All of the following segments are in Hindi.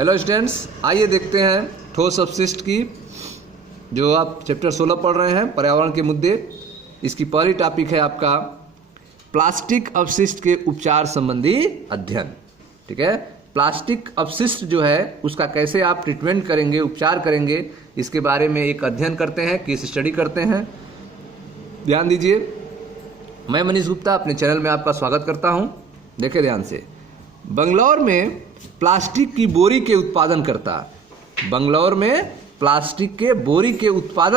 हेलो स्टूडेंट्स, आइए देखते हैं ठोस अपशिष्ट की जो आप चैप्टर 16 पढ़ रहे हैं, पर्यावरण के मुद्दे। इसकी पहली टॉपिक है आपका प्लास्टिक अपशिष्ट के उपचार संबंधी अध्ययन। ठीक है, प्लास्टिक अपशिष्ट जो है उसका कैसे आप ट्रीटमेंट करेंगे, उपचार करेंगे, इसके बारे में एक अध्ययन करते हैं, केस स्टडी करते हैं। ध्यान दीजिए, मैं मनीष गुप्ता अपने चैनल में आपका स्वागत करता हूं। देखिए ध्यान से, बंगलौर में प्लास्टिक की बोरी के उत्पादन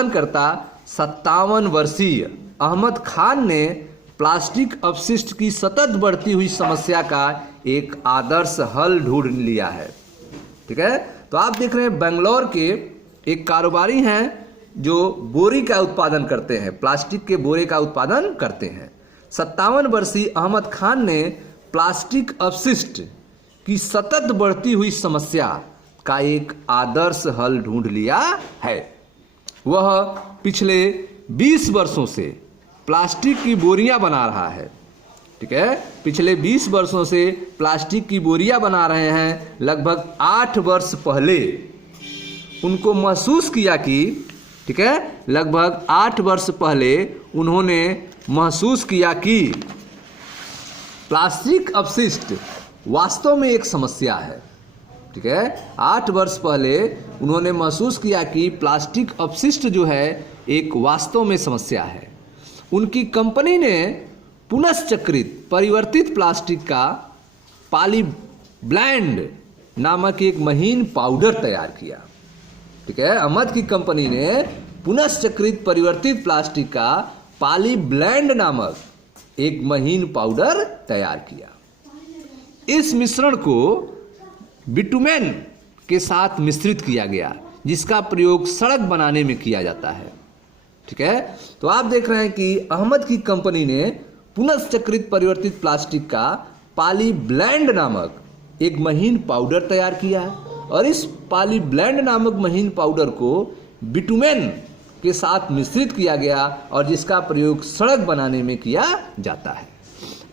करता 57 वर्षीय अहमद खान ने प्लास्टिक अपशिष्ट की सतत बढ़ती हुई समस्या का एक आदर्श हल ढूंढ लिया है। ठीक है, तो आप देख रहे हैं बेंगलोर के एक कारोबारी हैं जो बोरी का उत्पादन करते हैं, प्लास्टिक के बोरे का उत्पादन करते हैं। 57 वर्षीय अहमद खान ने प्लास्टिक अपशिष्ट की सतत बढ़ती हुई समस्या का एक आदर्श हल ढूंढ लिया है। वह पिछले 20 वर्षों से प्लास्टिक की बोरियां बना रहा है। ठीक है, पिछले 20 वर्षों से प्लास्टिक की बोरियां बना रहे हैं। लगभग 8 वर्ष पहले उनको महसूस किया कि, ठीक है, लगभग 8 वर्ष पहले उन्होंने महसूस किया कि प्लास्टिक अपशिष्ट वास्तव में एक समस्या है। ठीक है, 8 वर्ष पहले उन्होंने महसूस किया कि प्लास्टिक अपशिष्ट जो है एक वास्तव में समस्या है। उनकी कंपनी ने पुनश्चक्रित परिवर्तित प्लास्टिक का पॉलीब्लेंड नामक एक महीन पाउडर तैयार किया। ठीक है, अहमद की कंपनी ने पुनश्चक्रित परिवर्तित प्लास्टिक का पॉलीब्लेंड नामक एक महीन पाउडर तैयार किया। इस मिश्रण को बिटुमेन के साथ मिश्रित किया गया, जिसका प्रयोग सड़क बनाने में किया जाता है। ठीक है, तो आप देख रहे हैं कि अहमद की कंपनी ने पुनश्चक्रित परिवर्तित प्लास्टिक का पॉलीब्लेंड नामक एक महीन पाउडर तैयार किया है और इस पॉलीब्लेंड नामक महीन पाउडर को बिटुमेन के साथ मिश्रित किया गया और जिसका प्रयोग सड़क बनाने में किया जाता है।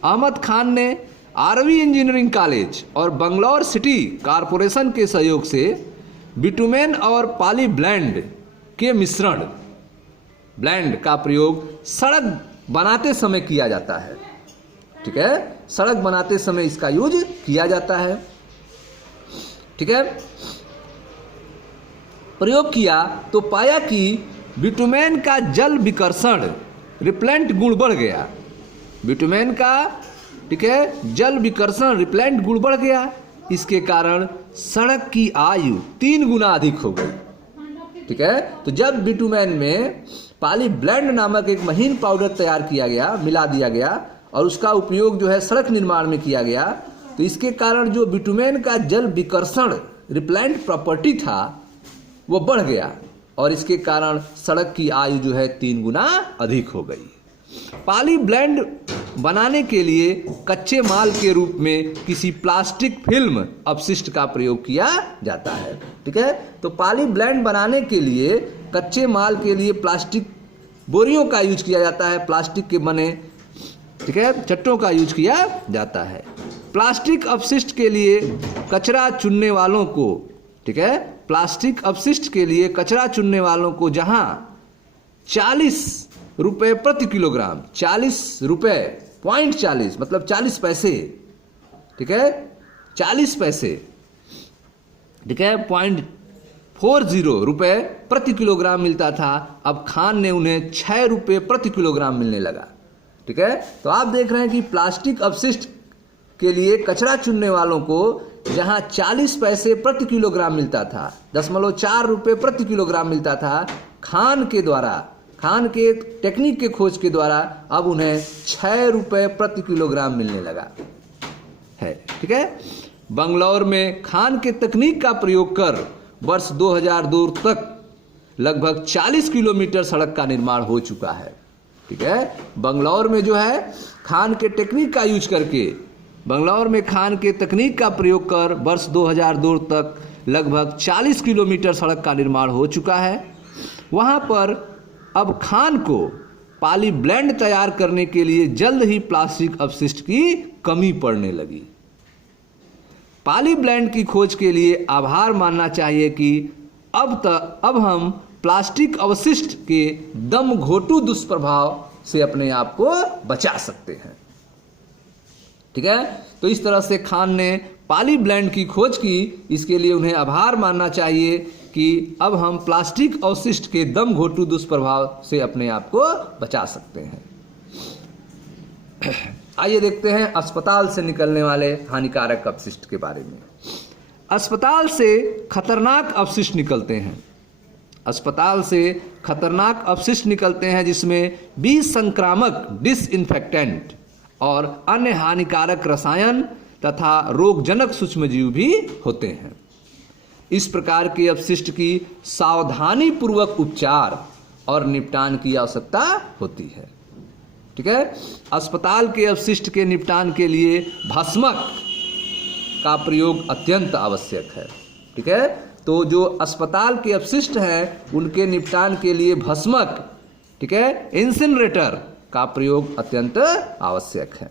अहमद खान ने आरवी इंजीनियरिंग कॉलेज और बंगलौर सिटी कॉरपोरेशन के सहयोग से बिटुमेन और पॉलीब्लेंड के मिश्रण ब्लेंड का प्रयोग सड़क बनाते समय किया जाता है। ठीक है, सड़क बनाते समय इसका यूज किया जाता है। ठीक है, प्रयोग किया तो पाया कि बिटुमेन का जल विकर्षण रिपेलेंट गुण बढ़ गया। बिटुमेन का, ठीक है, जल विकर्षण रिपेलेंट गुण बढ़ गया। इसके कारण सड़क की आयु 3 गुना अधिक हो गई। ठीक है, तो जब बिटुमेन में पॉलीब्लेंड नामक एक महीन पाउडर तैयार किया गया, मिला दिया गया और उसका उपयोग जो है सड़क निर्माण में किया गया, तो इसके कारण जो बिटुमेन का जल विकर्षण रिपेलेंट प्रॉपर्टी था वो बढ़ गया और इसके कारण सड़क की आयु जो है 3 गुना अधिक हो गई। पॉलीब्लेंड बनाने के लिए कच्चे माल के रूप में किसी प्लास्टिक फिल्म अपशिष्ट का प्रयोग किया जाता है। ठीक है, तो पॉलीब्लेंड बनाने के लिए कच्चे माल के लिए प्लास्टिक बोरियों का यूज किया जाता है, प्लास्टिक के बने, ठीक है, चट्टों का यूज किया जाता है। प्लास्टिक अपशिष्ट के लिए कचरा चुनने वालों को, ठीक है, प्लास्टिक अपशिष्ट के लिए कचरा चुनने वालों को जहां 40 रुपये प्रति किलोग्राम, 40 रुपये पॉइंट 40 मतलब 40 पैसे, ठीक है, 40 पैसे, ठीक है, 0.40 रुपये प्रति किलोग्राम मिलता था, अब खान ने उन्हें 6 रुपये प्रति किलोग्राम मिलने लगा। ठीक है, तो आप देख रहे हैं कि प्लास्टिक अपशिष्ट के लिए कचरा चुनने वालों को जहां 40 पैसे प्रति किलोग्राम मिलता था, 0.4 रुपये प्रति किलोग्राम मिलता था, खान के टेक्निक के खोज के द्वारा अब उन्हें 6 रुपये प्रति किलोग्राम मिलने लगा है। ठीक है, बंगलौर में खान के तकनीक का प्रयोग कर वर्ष 2002 तक लगभग 40 किलोमीटर सड़क का निर्माण हो चुका है। ठीक है, बंगलौर में जो है खान के टेक्निक का यूज करके, बंगलौर में खान के तकनीक का प्रयोग कर वर्ष 2002 तक लगभग 40 किलोमीटर सड़क का निर्माण हो चुका है। वहाँ पर अब खान को पॉलीब्लेंड तैयार करने के लिए जल्द ही प्लास्टिक अपशिष्ट की कमी पड़ने लगी। पॉली ब्लेंड की खोज के लिए आभार मानना चाहिए कि अब हम प्लास्टिक अवशिष्ट के दम घोटू दुष्प्रभाव से अपने आप को बचा सकते हैं। ठीक है, तो इस तरह से खान ने पॉली ब्लेंड की खोज की, इसके लिए उन्हें आभार मानना चाहिए कि अब हम प्लास्टिक अवशिष्ट के दम घोटू दुष्प्रभाव से अपने आप को बचा सकते हैं। आइए देखते हैं अस्पताल से निकलने वाले हानिकारक अपशिष्ट के बारे में। अस्पताल से खतरनाक अपशिष्ट निकलते हैं। अस्पताल से खतरनाक अपशिष्ट निकलते हैं जिसमें विसंक्रामक डिसइंफेक्टेंट और अन्य हानिकारक रसायन तथा रोगजनक सूक्ष्मजीव भी होते हैं। इस प्रकार के अपशिष्ट की सावधानी पूर्वक उपचार और निपटान की आवश्यकता होती है। ठीक है, अस्पताल के अपशिष्ट के निपटान के लिए भस्मक का प्रयोग अत्यंत आवश्यक है। ठीक है, तो जो अस्पताल के अपशिष्ट हैं उनके निपटान के लिए भस्मक, ठीक है, इंसिनरेटर का प्रयोग अत्यंत आवश्यक है।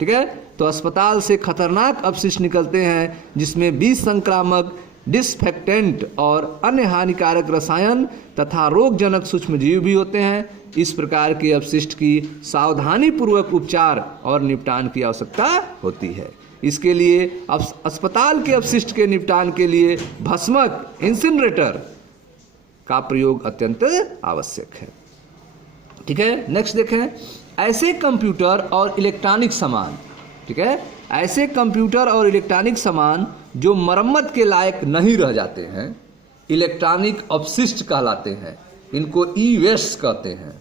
ठीक है, तो अस्पताल से खतरनाक अपशिष्ट निकलते हैं जिसमें विसंक्रामक डिसइंफेक्टेंट और अन्य हानिकारक रसायन तथा रोगजनक सूक्ष्मजीव भी होते हैं। इस प्रकार के अपशिष्ट की सावधानी पूर्वक उपचार और निपटान की आवश्यकता होती है। इसके लिए अस्पताल के अपशिष्ट के निपटान के लिए भस्मक इंसिनरेटर का प्रयोग अत्यंत आवश्यक है। ठीक है, नेक्स्ट देखें, ऐसे कंप्यूटर और इलेक्ट्रॉनिक सामान। ठीक है, ऐसे कंप्यूटर और इलेक्ट्रॉनिक सामान जो मरम्मत के लायक नहीं रह जाते हैं इलेक्ट्रॉनिक अपशिष्ट कहलाते हैं, इनको ई वेस्ट कहते हैं।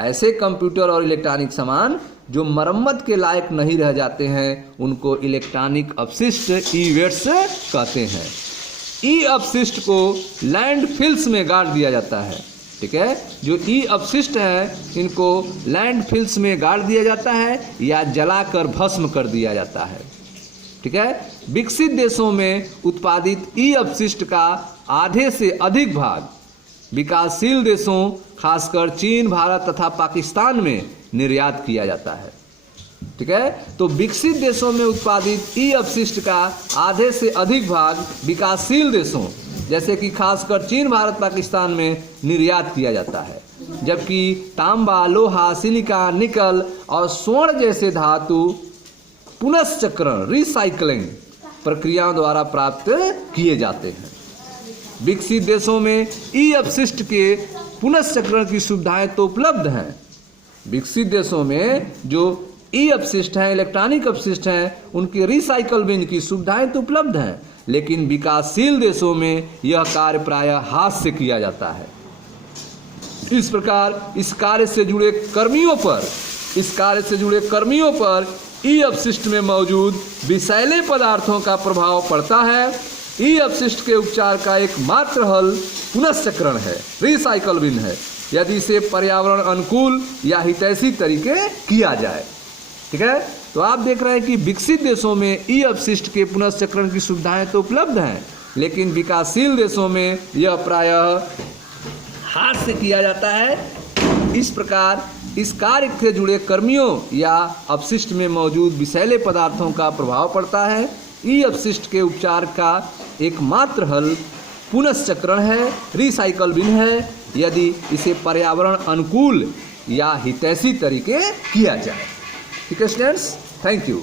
ऐसे कंप्यूटर और इलेक्ट्रॉनिक सामान जो मरम्मत के लायक नहीं रह जाते हैं उनको इलेक्ट्रॉनिक अपशिष्ट ई वेस्ट कहते हैं। ई अपशिष्ट को लैंडफिल्स में गाड़ दिया जाता है। ठीक है, जो ई अपशिष्ट हैं इनको लैंडफिल्स में गाड़ दिया जाता है या जलाकर भस्म कर दिया जाता है। ठीक है, विकसित देशों में उत्पादित ई अपशिष्ट का आधे से अधिक भाग विकासशील देशों खासकर चीन, भारत तथा पाकिस्तान में निर्यात किया जाता है। ठीक है, तो विकसित देशों में उत्पादित ई अपशिष्ट का आधे से अधिक भाग विकासशील देशों जैसे कि खासकर चीन, भारत, पाकिस्तान में निर्यात किया जाता है, जबकि तांबा, लोहा, सिलिकॉन, निकल और स्वर्ण जैसे धातु पुनश्चक्रण रिसाइकलिंग प्रक्रियाओं द्वारा प्राप्त किए जाते हैं। विकसित देशों में ई अपशिष्ट के पुनश्चक्रण की सुविधाएं तो उपलब्ध हैं। विकसित देशों में जो ई अपशिष्ट हैं, इलेक्ट्रॉनिक अपशिष्ट हैं, उनके रिसाइकल बिन की सुविधाएं तो उपलब्ध हैं, लेकिन विकासशील देशों में यह कार्य प्रायः हाथ से किया जाता है। इस प्रकार इस कार्य से जुड़े कर्मियों पर ई अपशिष्ट में मौजूद विषैले पदार्थों का प्रभाव पड़ता है। ई अपशिष्ट के उपचार का एकमात्र हल पुनश्चक्रण है, रिसाइकल बिन है, यदि इसे पर्यावरण अनुकूल या हितैषी तरीके किया जाए। ठीक है, तो आप देख रहे हैं कि विकसित देशों में ई अपशिष्ट के पुनश्चक्रण की सुविधाएं तो उपलब्ध हैं, लेकिन विकासशील देशों में यह प्रायः हाथ से किया जाता है। इस प्रकार इस कार्य से जुड़े कर्मियों या अपशिष्ट में मौजूद विषैले पदार्थों का प्रभाव पड़ता है। ई अपशिष्ट के उपचार का एकमात्र हल पुनश्चक्रण है, रिसाइकल बिन है, यदि इसे पर्यावरण अनुकूल या हितैषी तरीके किया जाए। ठीक है स्टूडेंट्स, थैंक यू।